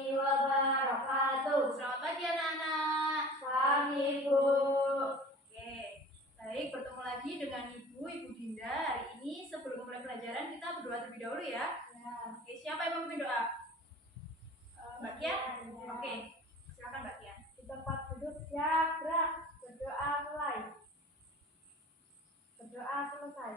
warahmatullahi wabarakatuh. Selamat pagi anak-anak. Pagi, Bu. Oke, baik, bertemu lagi dengan Ibu Dinda. Hari ini sebelum mulai pelajaran kita berdoa terlebih dahulu ya. Oke, siapa yang memimpin doa? Mbak Kian? Oke, silakan Mbak Kian. Di tempat duduk siap, gerak. Berdoa mulai. Berdoa selesai.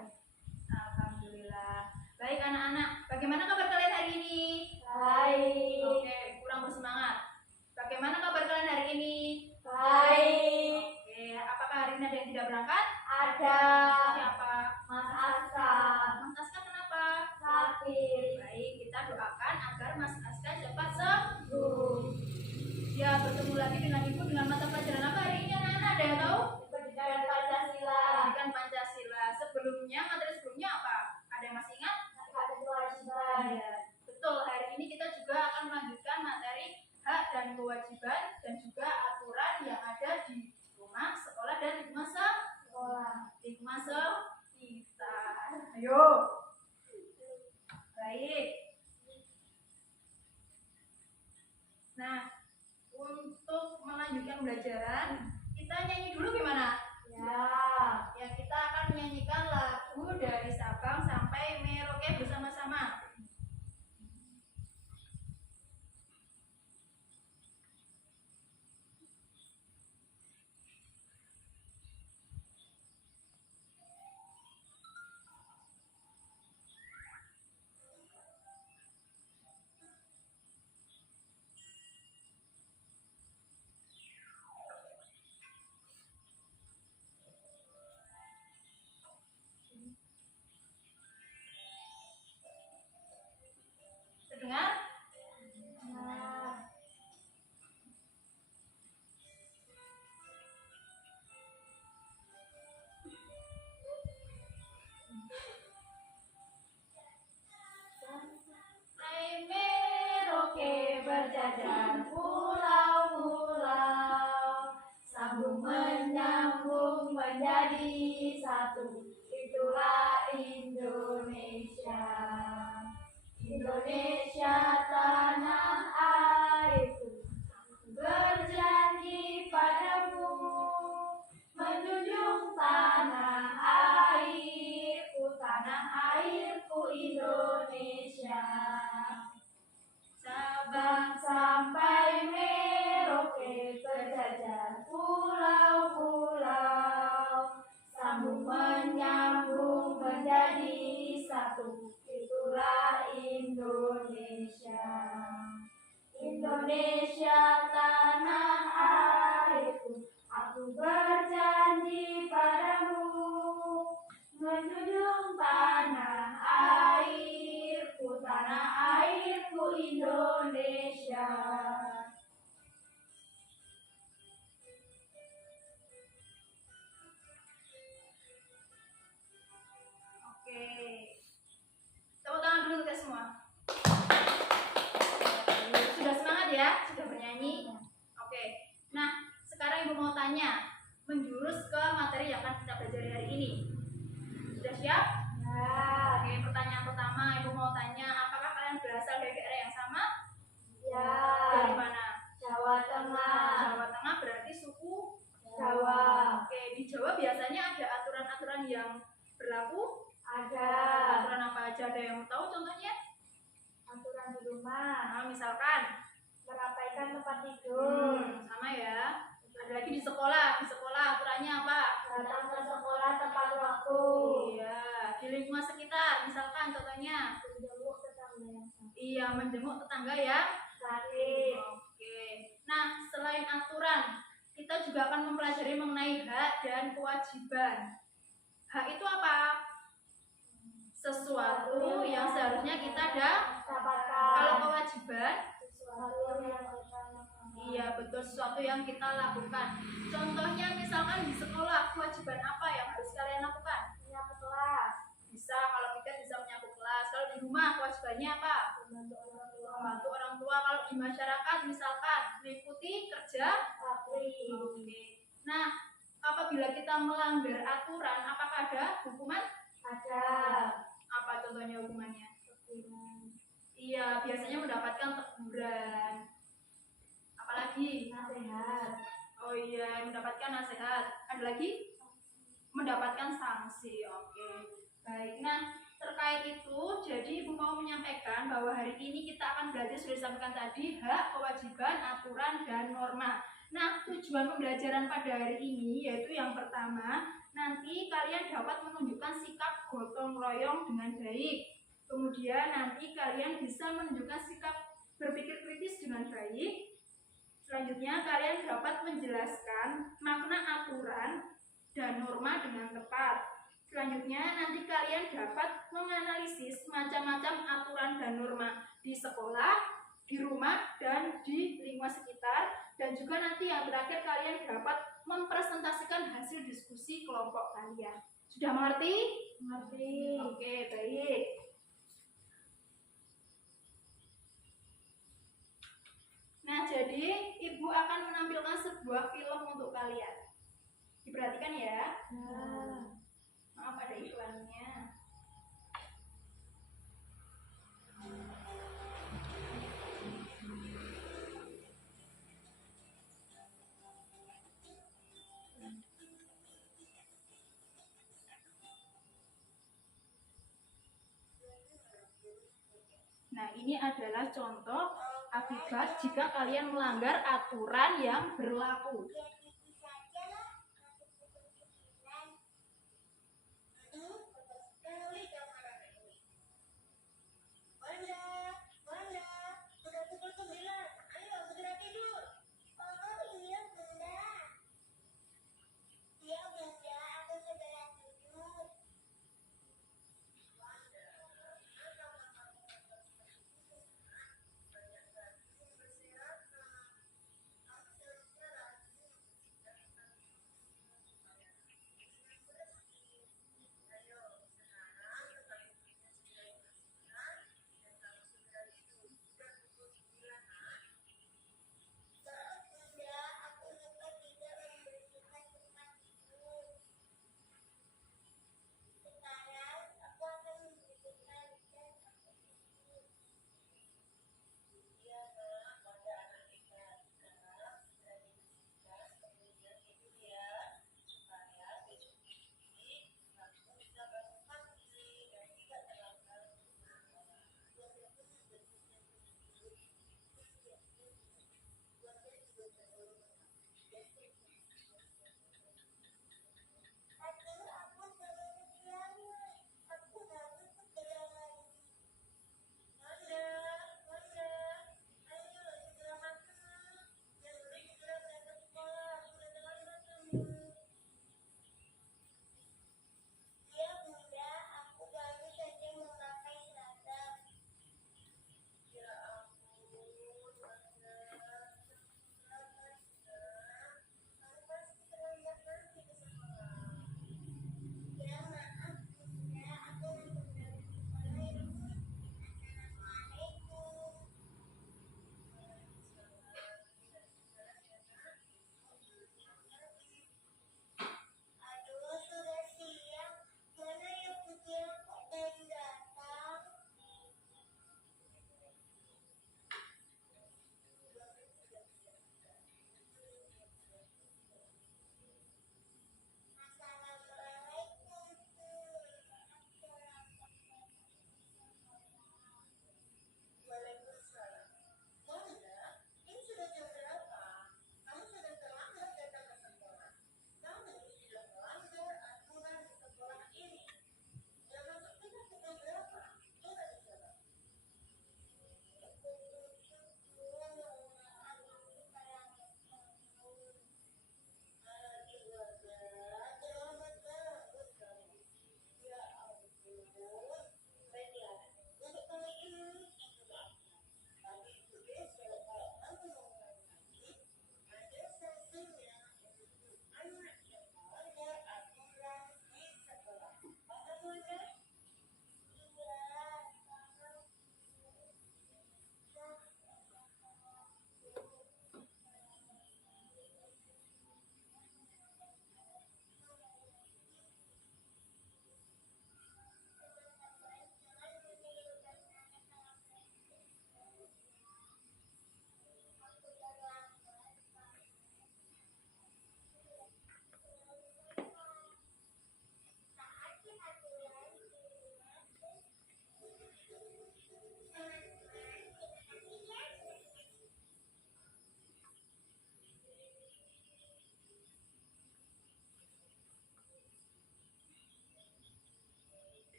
Alhamdulillah. Baik anak-anak, bagaimana kabar kalian hari ini? Baik. Oke, kurang bersemangat. Bagaimana kabar kalian hari ini? Baik. Oke, apakah hari ini ada yang tidak berangkat? Ada Siapa? Mas Aska. Mas Aska kenapa? Sakit. Baik, kita doakan agar Mas Aska cepat sembuh. Ya, bertemu lagi dengan Ibu dengan mata pelajaran apa hari ini anak-anak? Ada yang tahu? Pendidikan Pancasila. Pendidikan Pancasila. Sebelumnya, materi sebelumnya apa? Ada yang masih ingat? Ada kewajiban. Iya, betul. Hari ini kita juga akan melanjutkan materi hak dan kewajiban dan juga aturan yang ada di rumah, sekolah, dan lingkungan Sekolah. lingkungan kita. Ayo. Baik. Nah, untuk melanjutkan pembelajaran, kita nyanyi dulu gimana? Ya. Ya, kita akan menyanyikan lagu dari Sabang sampai Merauke bersama-sama. Terdengar? Nah. Hai Merauke berjajar pulau-pulau, Sambung menyambung menjadi satu. Itulah Indonesia. Indonesia tanah airku. Berjanji padamu menjunjung tanah airku, tanah airku Indonesia. Sabang sampai Merauke berjajar pulau-pulau, sambung menyambung menjadi satu. Itulah Indonesia. Indonesia tanah airku, aku berjanji padamu menjunjung tanah airku, tanah airku Indonesia. Oke. Tepuk tangan dulu kita semua. Sudah semangat ya? Sudah bernyanyi? Oke. Nah, sekarang Ibu mau tanya, menjurus ke materi yang akan kita pelajari hari ini. Sudah siap? Ya. Oke, pertanyaan pertama Ibu mau tanya, apakah kalian berasal dari daerah yang sama? Ya. Dari mana? Jawa Tengah. Jawa Tengah berarti suku Jawa. Oke, di Jawa biasanya ada aturan-aturan yang berlaku. Ada Aturan apa aja? Ada yang mau tahu contohnya? aturan di rumah, Nah, misalkan merapaikan tempat tidur, sama ya. Ada lagi di sekolah. Di sekolah aturannya apa? datang ke sekolah tepat waktu, Iya, di lingkungan sekitar. Misalkan contohnya, menjenguk tetangga yang sakit. iya, menjenguk tetangga yang Sakit. Oke. Nah, selain aturan, kita juga akan mempelajari mengenai hak dan kewajiban. Hak itu apa? Sesuatu yang seharusnya kita Dapatkan Kalau kewajiban, sesuatu yang kita lakukan. iya betul, sesuatu yang kita lakukan. Contohnya misalkan di sekolah, kewajiban apa yang harus kalian lakukan? Menyapu kelas, Bisa, kalau kita bisa menyapu kelas. Kalau di rumah, kewajibannya apa? membantu orang tua, Membantu orang tua. Kalau di masyarakat, misalkan mengikuti kerja bakti. Oke. Nah, apabila kita melanggar aturan, apakah ada hukuman? Ada Apa contohnya hukumannya? teguran, Iya, biasanya mendapatkan teguran. Apalagi? Nasihat. Oh iya, mendapatkan nasihat. Ada lagi? Mendapatkan sanksi. Oke. Baik. Nah, terkait itu, jadi Ibu mau menyampaikan bahwa hari ini kita akan belajar, sudah disampaikan tadi, hak, kewajiban, aturan, dan norma. Nah, tujuan pembelajaran pada hari ini yaitu yang pertama, nanti kalian dapat menunjukkan sikap gotong royong dengan baik. Kemudian nanti kalian bisa menunjukkan sikap berpikir kritis dengan baik. Selanjutnya kalian dapat menjelaskan makna aturan dan norma dengan tepat. Selanjutnya nanti kalian dapat menganalisis macam-macam aturan dan norma di sekolah, di rumah, dan di lingkungan sekitar. Dan juga nanti yang terakhir kalian dapat mempresentasikan hasil diskusi kelompok kalian. Sudah mengerti? Mengerti. Oke, baik. Nah, jadi Ibu akan menampilkan sebuah film untuk kalian. Diperhatikan ya. Ya. Maaf, ada iklannya. Nah, ini adalah contoh akibat jika kalian melanggar aturan yang berlaku.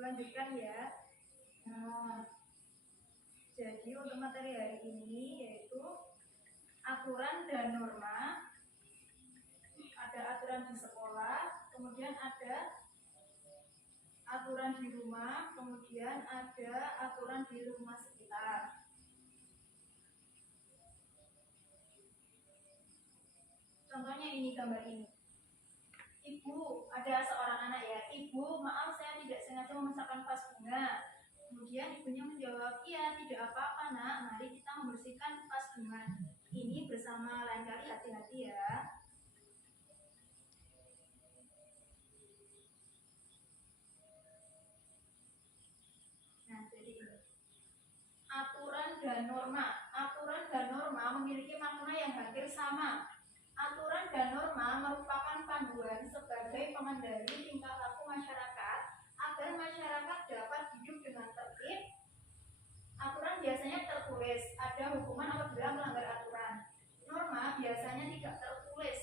lanjutkan ya. Nah, jadi untuk materi hari ini yaitu aturan dan norma. Ada aturan di sekolah, kemudian ada aturan di rumah, kemudian ada aturan di rumah sekitar. Contohnya ini, gambar ini. Ibu, ada seorang anak ya. Ibu, maaf saya tidak sengaja memecahkan vas bunga. Kemudian ibunya menjawab, iya tidak apa-apa nak, mari kita membersihkan vas bunga ini bersama, lain kali hati-hati ya. Nah, jadi ini aturan dan norma. Aturan dan norma memiliki makna yang hampir sama. Aturan dan norma merupakan panduan sebagai pengendali tingkah laku masyarakat agar masyarakat dapat hidup dengan tertib. Aturan biasanya tertulis, ada hukuman apabila melanggar aturan. Norma biasanya tidak tertulis,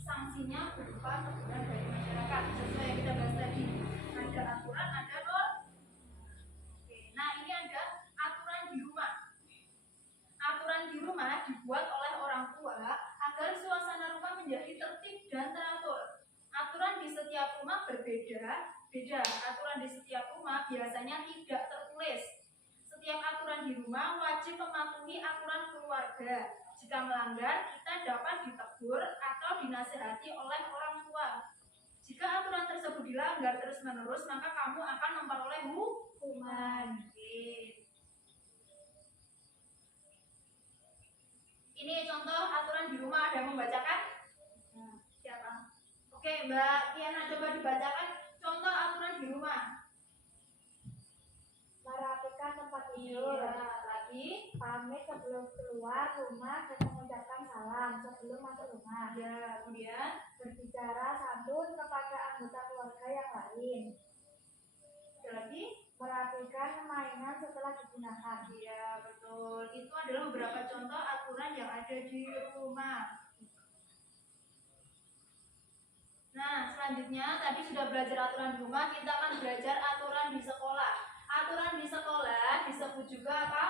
sanksinya berupa teguran dari masyarakat. Sesuai yang kita bahas tadi, ada aturan, ada norma. Nah, ini ada aturan di rumah. Aturan di rumah dibuat oleh orang tua agar suasana rumah menjadi tertib dan teratur. Aturan di setiap rumah berbeda. Aturan di setiap rumah biasanya tidak tertulis. Setiap aturan di rumah wajib mematuhi aturan keluarga. Jika melanggar, kita dapat ditegur atau dinasihati oleh orang tua. Jika aturan tersebut dilanggar terus-menerus, maka kamu akan memperoleh hukuman. Ini contoh aturan di rumah, ada yang membacakan? Siapa? Oke, Mbak Tiana coba dibacakan contoh aturan di rumah. Merapikan tempat tidur. Iya, lagi. Pamit sebelum keluar rumah dan mengucapkan salam sebelum masuk rumah. Ya, kemudian Berbicara santun kepada anggota keluarga yang lain. ada lagi. Merapikan mainan setelah digunakan. Iya, betul. Itu adalah beberapa contoh aturan yang ada di rumah. Nah, selanjutnya tadi sudah belajar aturan di rumah, kita akan belajar aturan di sekolah. Aturan di sekolah disebut juga apa?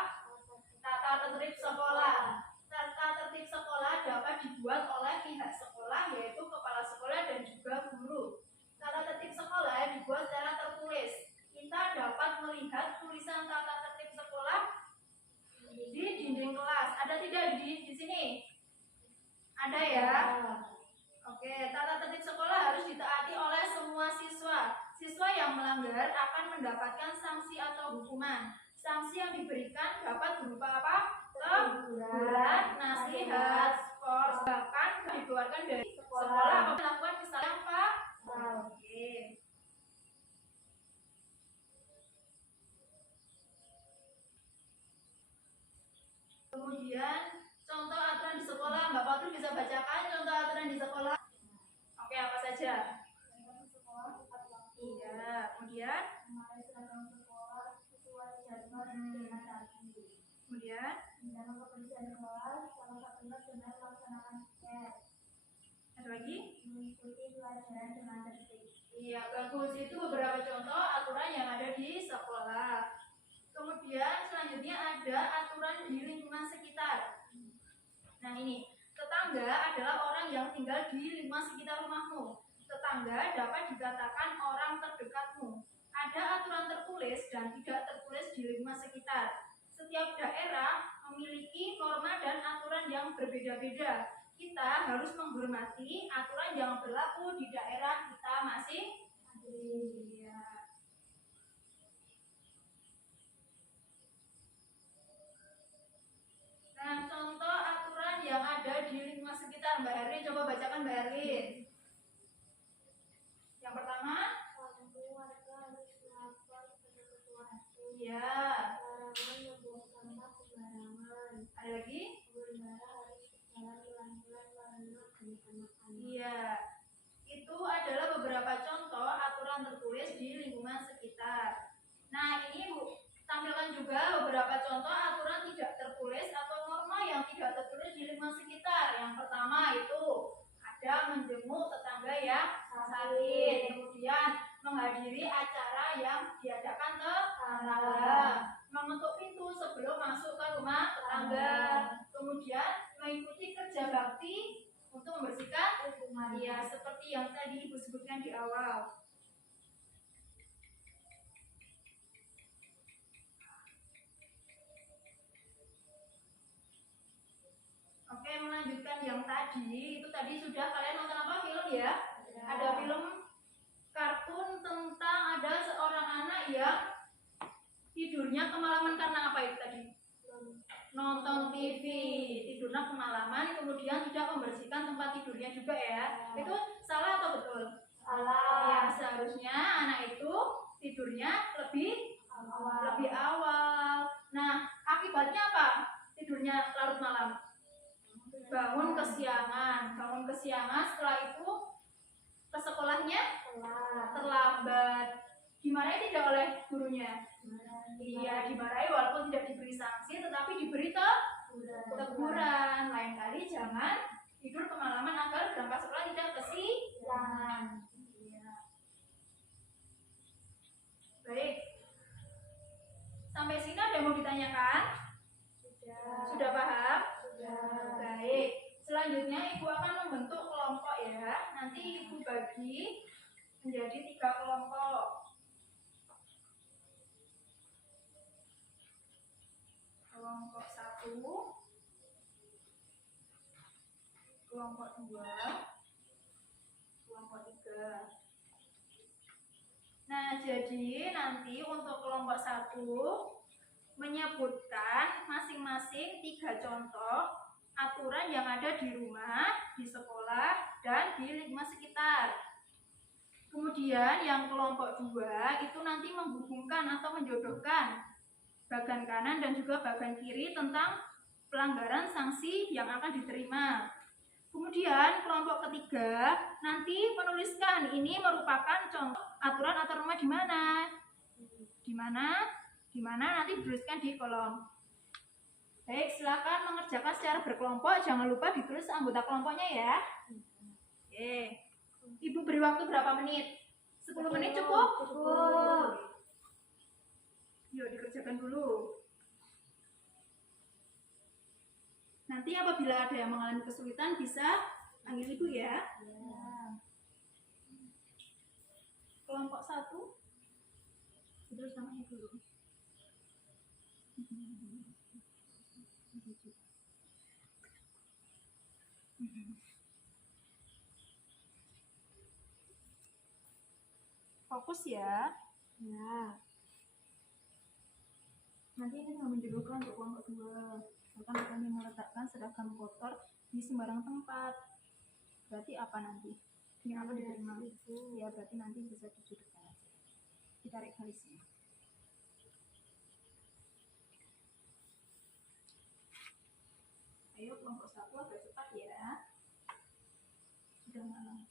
Tata tertib sekolah. Tata tertib sekolah dapat dibuat oleh pihak sekolah, yaitu kepala sekolah dan juga guru. Tata tertib sekolah dibuat secara tertulis. Kita dapat melihat tulisan tata tertib sekolah di dinding kelas. Ada tidak di sini? Ada ya? Oke, tata tertib sekolah harus ditaati oleh semua siswa. Siswa yang melanggar akan mendapatkan sanksi atau hukuman. Sanksi yang diberikan dapat berupa apa? Teguran, nasihat, skor, bahkan dikeluarkan dari sekolah apabila melakukan kesalahan apa? Oke. Kemudian contoh aturan di sekolah, Mbak Fatul bisa bacakan contoh aturan di sekolah. Oke, apa saja? Iya, kemudian Memakai seragam sekolah sesuai jadwal dengan rapi. kemudian Menjaga kebersihan kelas, salah satunya dengan melaksanakan tes. ada lagi? Mengikuti pelajaran dengan tertib. Iya, bagus. Itu beberapa contoh aturan yang ada di sekolah. Kemudian selanjutnya ada aturan di lingkungan sekitar. Nah, ini tetangga adalah orang yang tinggal di lingkungan sekitar rumahmu. Tetangga dapat dikatakan orang terdekatmu. Ada aturan tertulis dan tidak tertulis di lingkungan sekitar. Setiap daerah memiliki norma dan aturan yang berbeda-beda. Kita harus menghormati aturan yang berlaku di daerah kita masing-masing. Ya. Nah, contoh aturan yang ada di lingkungan sekitar, Mbak Erlin, coba bacakan Mbak Erlin. Yang pertama, Warga harus melapor kepada ketua RT. ya. Larangan membuang sampah sembarangan. Ada lagi? Pengendara harus berjalan pelan-pelan karena banyak anak-anak. Iya. Itu adalah beberapa contoh aturan tertulis di lingkungan sekitar. Nah, ini Bu, tampilkan juga beberapa contoh aturan tidak tertulis atau norma yang tidak tertulis di lingkungan sekitar. Yang pertama itu ada menjenguk tetangga yang sakit, kemudian menghadiri acara yang diadakan bakti untuk membersihkan lingkungan. Ya, seperti yang tadi Ibu sebutkan di awal. Oke, melanjutkan yang tadi, itu tadi sudah kalian nonton apa film ya? Ada film kartun tentang ada seorang anak yang tidurnya kemalaman karena apa itu tadi? Nonton TV, tidurnya kemalaman, kemudian tidak membersihkan tempat tidurnya juga ya. Itu salah atau betul? Salah. Ya, seharusnya anak itu tidurnya lebih awal. Nah, akibatnya apa? Tidurnya larut malam. Bangun kesiangan, setelah itu ke sekolahnya terlambat. Dimarahi tidak oleh gurunya? Iya, dimarahi walaupun tidak diberi sanksi, tetapi diberi teguran. Lain kali jangan tidur kemalaman agar berangkat sekolah tidak kesiangan. Iya. Baik. Sampai sini ada yang mau ditanyakan? Sudah paham? Baik. Selanjutnya Ibu akan membentuk kelompok ya. Nanti Ibu bagi menjadi 3 kelompok. Kelompok 1, kelompok 2, kelompok 3. Nah, jadi nanti untuk kelompok 1 menyebutkan masing-masing 3 contoh aturan yang ada di rumah, di sekolah, dan di lingkungan sekitar. Kemudian yang kelompok 2 itu nanti menghubungkan atau menjodohkan bagian kanan dan juga bagian kiri tentang pelanggaran sanksi yang akan diterima. Kemudian kelompok ketiga nanti menuliskan ini merupakan contoh aturan atau rumah di mana? Di mana nanti dituliskan di kolom. Baik, silakan mengerjakan secara berkelompok. Jangan lupa ditulis anggota kelompoknya ya. Oke. Ibu beri waktu berapa menit? 10 menit cukup? Cukup. Yuk dikerjakan dulu. Nanti apabila ada yang mengalami kesulitan bisa panggil Ibu ya. Kelompok 1 terus namanya dulu. Fokus ya. Nanti ini akan menjodohkan untuk kelompok 2. Bahkan akan meletakkan seragam kotor di sembarang tempat. Berarti apa nanti? Yang apa diterima? Ya berarti nanti bisa dijodohkan aja. Ditarik garisnya. Ayo kelompok 1 agak cepat ya. Sudah malam.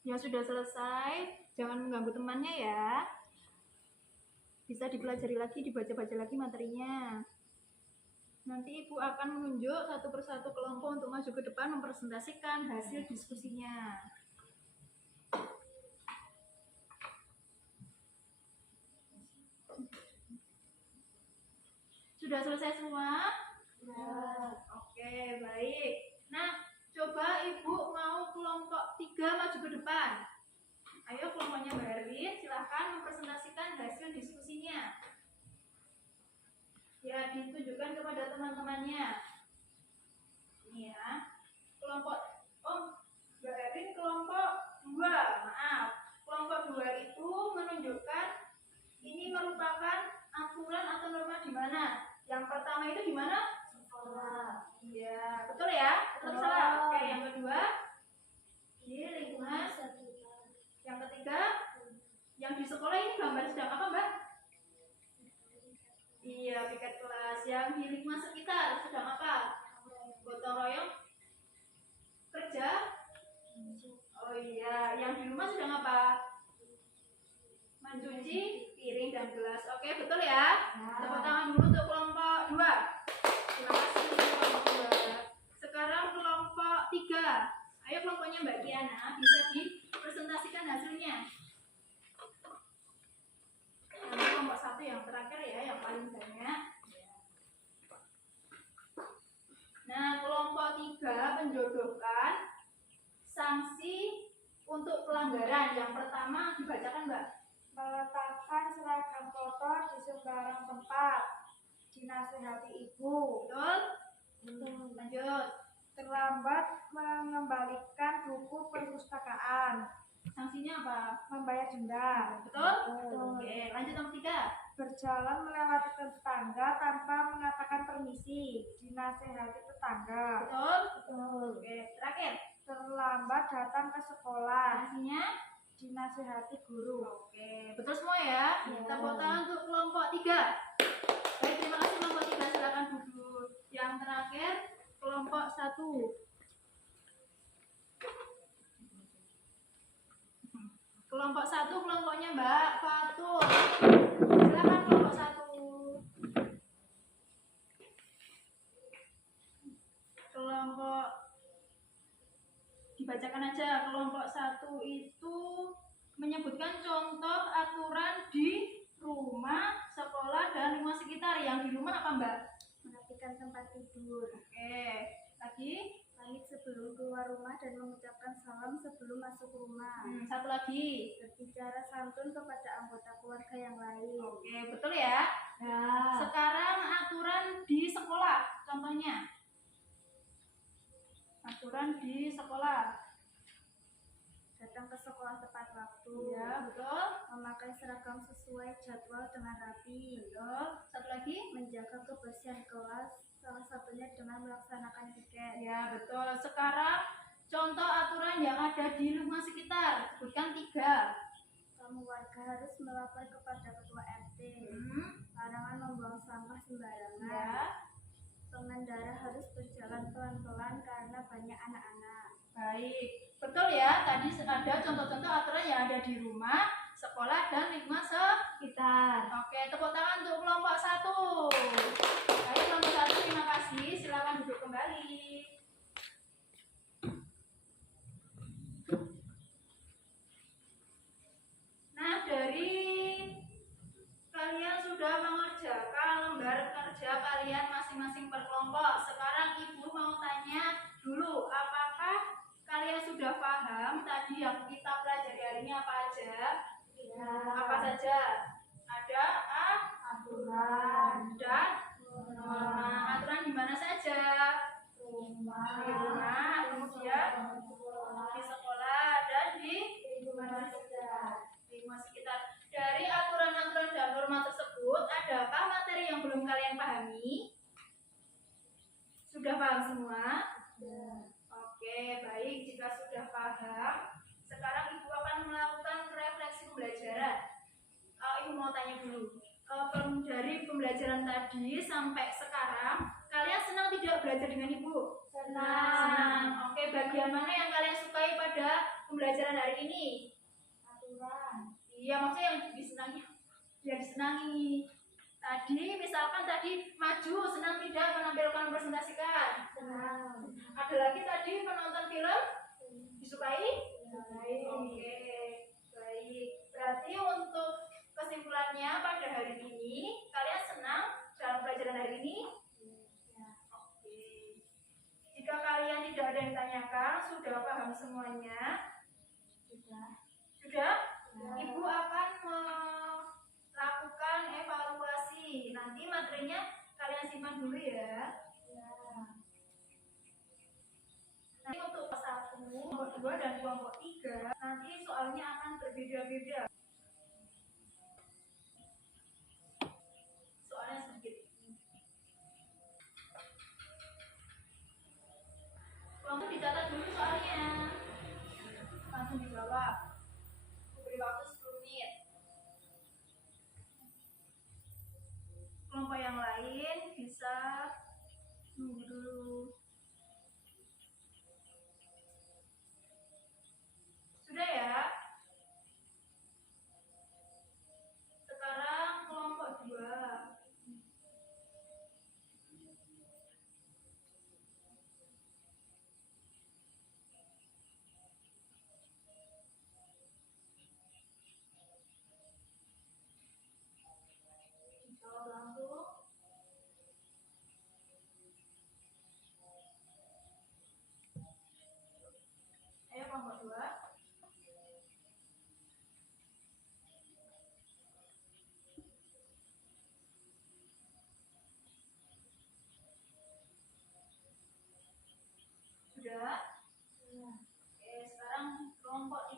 Ya sudah selesai, jangan mengganggu temannya ya. Bisa dipelajari lagi, dibaca-baca lagi materinya. Nanti Ibu akan menunjuk satu persatu kelompok untuk maju ke depan mempresentasikan hasil diskusinya. Sudah selesai semua? Oke, baik. Nah, coba Ibu mau kelompok 3 maju ke depan. Ayo kelompoknya Mbak Erwin, silahkan mempresentasikan hasil diskusinya. Ya, ditunjukkan kepada teman-temannya. Ini ya. Kelompok Mbak Erwin kelompok 2, maaf. Kelompok 2 itu menunjukkan ini merupakan aturan atau norma di mana? Yang pertama itu di mana? Sekolah. Iya, betul ya? Betul salah. Oke, yang kedua di lingkungan. Yang ketiga, yang di sekolah ini gambar sedang apa, Mbak? Iya, piket kelas. Yang di lingkungan sekitar sedang apa? Gotong royong kerja? Oh iya, Yang di rumah sedang apa? Mencuci piring dan gelas. Oke, betul ya? Tepuk tangan dulu untuk kelompok 2. Terima kasih kelompok 2. Sekarang kelompok 3. Ayo kelompoknya Mbak Kiana bisa dipresentasikan hasilnya. Nanti kelompok 1 yang terakhir ya, yang paling banyak. Nah, kelompok 3 menjodohkan sanksi untuk pelanggaran. Yang pertama dibacakan Mbak. Meletakkan seragam kotor di sembarang tempat, dinasehati ibu. Betul? Lanjut. Terlambat mengembalikan buku perpustakaan, Sanksinya apa? membayar denda. Betul? Oke, lanjut nomor 3. Berjalan melewati tetangga tanpa mengatakan permisi, dinasehati tetangga. Betul? Oke, terakhir. Terlambat datang ke sekolah, Sanksinya? dinasehati guru. Oke, betul semua ya? Tepuk tangan untuk kelompok 3. Baik, terima kasih kelompok 3. Silakan duduk. Yang terakhir, kelompok 1. Kelompok 1 kelompoknya Mbak Fatul. Silakan kelompok 1. Kelompok dibacakan aja. Kelompok 1 itu menyebutkan contoh aturan di rumah, sekolah, dan lingkungan sekitar. Yang di rumah apa Mbak? Merapikan tempat tidur, Oke, lagi? pamit sebelum keluar rumah dan mengucapkan salam sebelum masuk rumah. Satu lagi. Berbicara santun kepada anggota keluarga yang lain. Oke, betul ya? Sekarang aturan di sekolah. Contohnya. Aturan di sekolah. Datang ke sekolah tepat waktu. Ya, betul. Memakai seragam sesuai jadwal dengan rapi. Betul. Satu lagi. Menjaga kebersihan kelas, salah satunya dengan melaksanakan piket. Ya, betul. Sekarang contoh aturan yang ada di lingkungan sekitar. Sebutkan 3. Kamu warga harus melapor kepada ketua RT. Larangan membuang sampah sembarangan. Ya. Pengendara harus berjalan pelan-pelan karena banyak anak-anak. Baik. Betul ya. Tadi ada contoh-contoh aturan yang ada di rumah, sekolah, dan lingkungan sekitar. Oke, tepuk tangan untuk kelompok 1. Baik, kelompok 1 terima kasih. Silakan duduk kembali. Nah, dari kalian sudah mengerjakan lembar kerja kalian masing-masing per kelompok. Sekarang Ibu mau tanya dulu, apakah kalian sudah paham tadi yang kita pelajari hari ini apa aja? Ya. Apa saja? Ada Aturan. dan norma. Aturan di mana saja? Di rumah, kemudian di sekolah, dan di lingkungan sekitar. Dari aturan-aturan dan norma tersebut, adakah materi yang belum kalian pahami? Sudah paham semua? Oke, baik. Jika sudah paham, sekarang Ibu akan melakukan refleksi pembelajaran. Ibu mau tanya dulu, dari pembelajaran tadi sampai sekarang, kalian senang tidak belajar dengan Ibu? Senang. Oke, bagian mana yang kalian sukai pada pembelajaran hari ini? Aturan. Iya, maksudnya yang disenangi, yang disenangi. Tadi, misalkan tadi maju, senang tidak menampilkan presentasikan? Senang. Ada lagi tadi menonton film? Disukai? Baik. Oke, baik. Berarti untuk kesimpulannya pada hari ini, kalian senang dalam pelajaran hari ini? Oke. Jika kalian tidak ada yang tanyakan, sudah paham semuanya? Sudah? Ibu akan melakukan evaluasi. Nanti materinya kalian simpan dulu ya. Nanti untuk kelompok 1, kelompok 2, dan kelompok 3, nanti soalnya akan berbeda-beda. Soalnya sedikit. Kelompok dicatat dulu soalnya. Langsung dijawab. Beri waktu 10 menit. Kelompok yang lain bisa nunggu dulu. Sudah ya?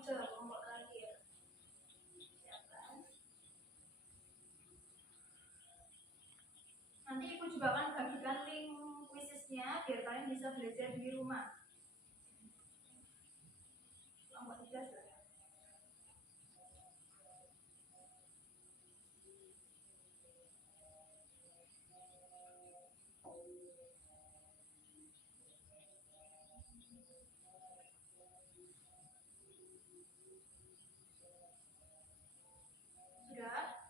3 kelompok terakhir. Siapkan. Nanti ibu juga akan bagikan link kuisisnya biar kalian bisa belajar di rumah. Kelompok 3 sudah. Sudah?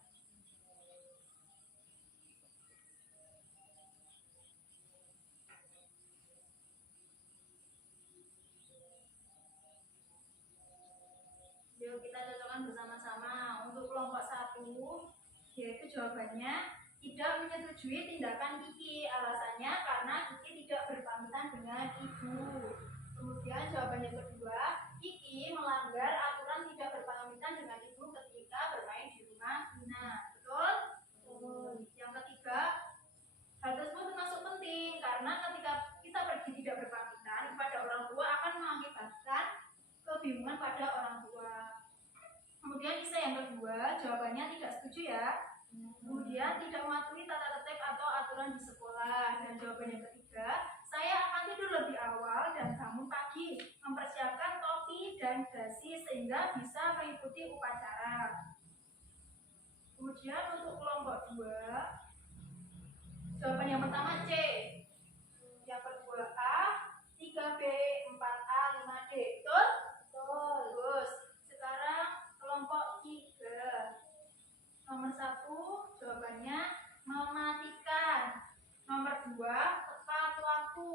Yuk kita cocokkan bersama-sama. Untuk kelompok 1, yaitu jawabannya tidak menyetujui tindakan Kiki. Alasannya karena Kiki tidak berpamitan dengan ibu. Kemudian jawaban yang kedua, Kiki melanggar aturan tidak berpamitan dengan ibu ketika bermain di rumah Ina. Betul? Betul. Yang ketiga, hal tersebut termasuk penting karena ketika kita pergi tidak berpamitan kepada orang tua akan mengakibatkan kebingungan pada orang tua. Kemudian Isa yang kedua, jawabannya tidak setuju ya. Kemudian tidak mematuhi tata tertib atau aturan di sekolah. Dan jawaban yang ketiga, saya akan tidur lebih awal dan bangun pagi, mempersiapkan topi dan dasi sehingga bisa mengikuti upacara. Kemudian untuk kelompok 2, jawaban yang pertama C, yang kedua A, 3B, 4A, 5D. Betul? Betul. Terus sekarang kelompok 3, nomor 1 jawabannya mematikan, nomor 2 tepat waktu,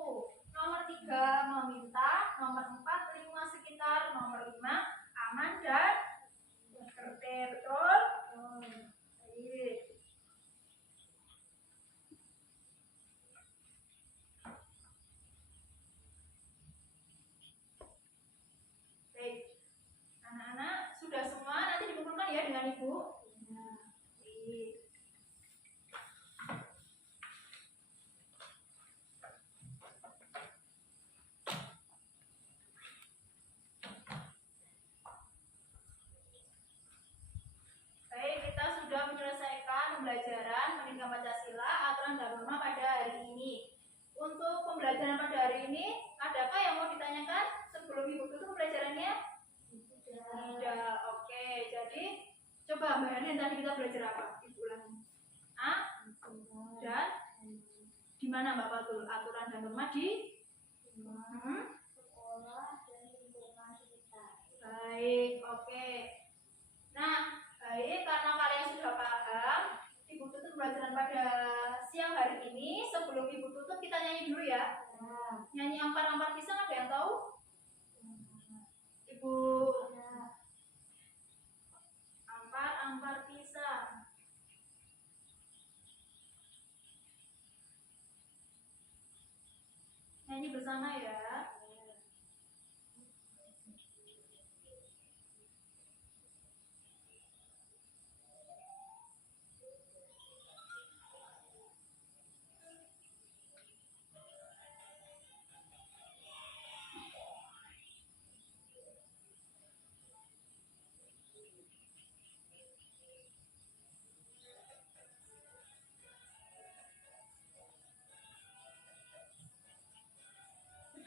nomor 3 meminta, nomor 4 lingkungan sekitar, nomor 5 aman dan tertib. Betul? Baik. Baik. Anak-anak sudah semua, nanti dikumpulkan ya dengan ibu. Baik. Baik, kita sudah menyelesaikan pembelajaran Pendidikan Pancasila aturan dan norma pada hari ini. Untuk pembelajaran pada hari ini, adakah yang mau ditanyakan sebelum ibu tutup pembelajarannya? Tidak. Oke, jadi coba Mbak Herlin, tadi kita belajar apa? Ibu ulangi. Dan di mana Mbak Fatul? Aturan dan norma di sekolah dan lingkungan sekitar. Baik, oke. Nah, baik, karena kalian sudah paham, ibu tutup pembelajaran pada siang hari ini. Sebelum ibu tutup, kita nyanyi dulu ya. Nyanyi ampar-ampar pisang, ada yang tahu? Ibu, ampar-ampar pisang. Nyanyi bersama ya.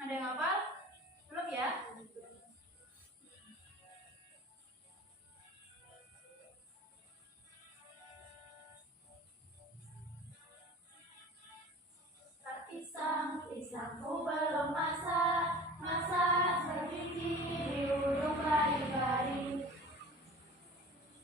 Ada yang hafal? Belum ya? Pisangku belum masak, masak sebiji di urung bari-bari,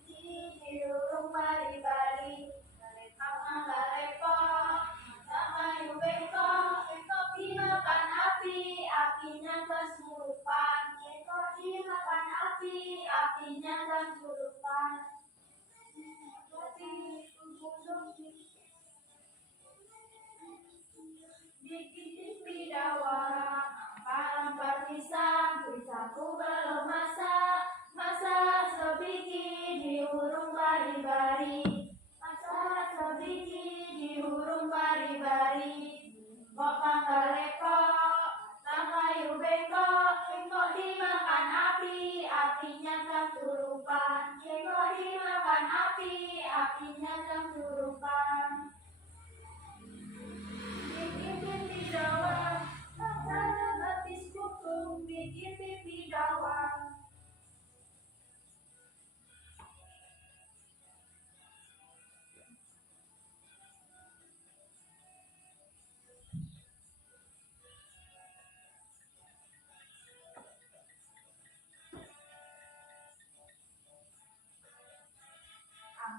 di urung bari-bari. Galepang galepong, sama yu bengkok, bengkok dimakan api, apinya kesurupan. Bengkok dimakan api, apinya kesurupan. Bikin pidawa, ampar-ampar pisang, pisangku belum masak, masak sebiji di urung bari-bari, masak sebiji di urung bari-bari. Bokang galepok, sama yu bengkok, bengkok dimakan api, apinya apinya kesurupan. Jengkol dimakan api, apinya kesurupan. Bikin pipi dawang, ada betis kutung, bikin pipi dawang.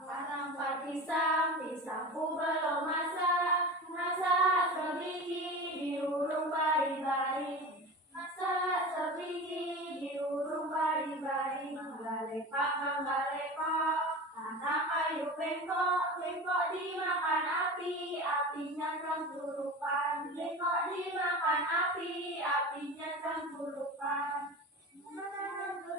Nampak pisang, pisangku belum masak. Masak sebiji di urung bari-bari. Masak sebiji di urung bari-bari. Mangga-lepak, mangga-lepak, tangkap kayu bengkok. Bengkok dimakan api, apinya kesurupan. Bengkok dimakan api, apinya kesurupan.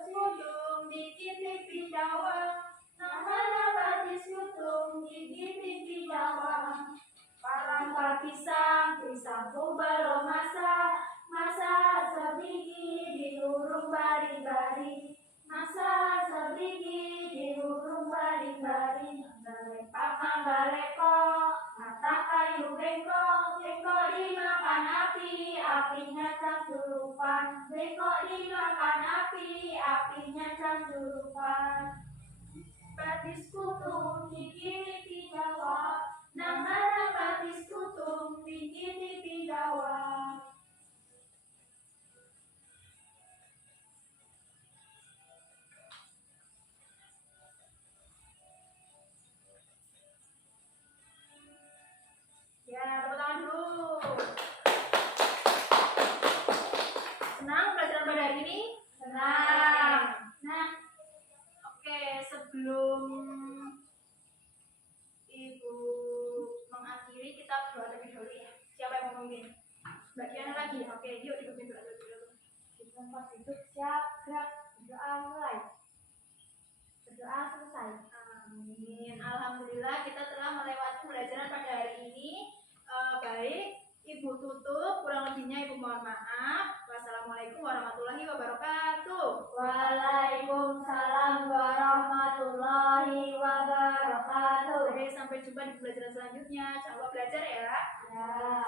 Kudung bikin pipi dawang. Nama batis kutung gigi pipi dawang. Parangkal pisang, pisangku belum masak. Masak sebiji di urung bari-bari. Masak sebiji di urung bari-bari. Mangga-lepak, mangga-lekok, mata kayu bengkok. Bengkok dimakan api, apinya kesurupan. Bengkok dimakan api, apinya kesurupan. Batis kutung gigi pipi dawang. Nama batis kutung gigi pipi dawang. Ya, tepuk tangan dulu. Senang pelajaran pada hari ini? Senang. Nah, oke, sebelum Ibu mengakhiri, kita berdoa terlebih dahulu ya. Siapa yang mau memimpin? Mbak Kiana lagi? Oke, yuk dipimpin doa terlebih dahulu. Di tempat duduk siap, gerak, berdoa mulai. Berdoa selesai. Amin. Alhamdulillah kita telah melewati pelajaran pada hari ini. Baik, Ibu tutup, kurang lebihnya Ibu mohon maaf. Wassalamualaikum warahmatullahi wabarakatuh. Waalaikumsalam warahmatullahi wabarakatuh. Baik, sampai jumpa di pelajaran selanjutnya. Jangan lupa belajar ya. Ya.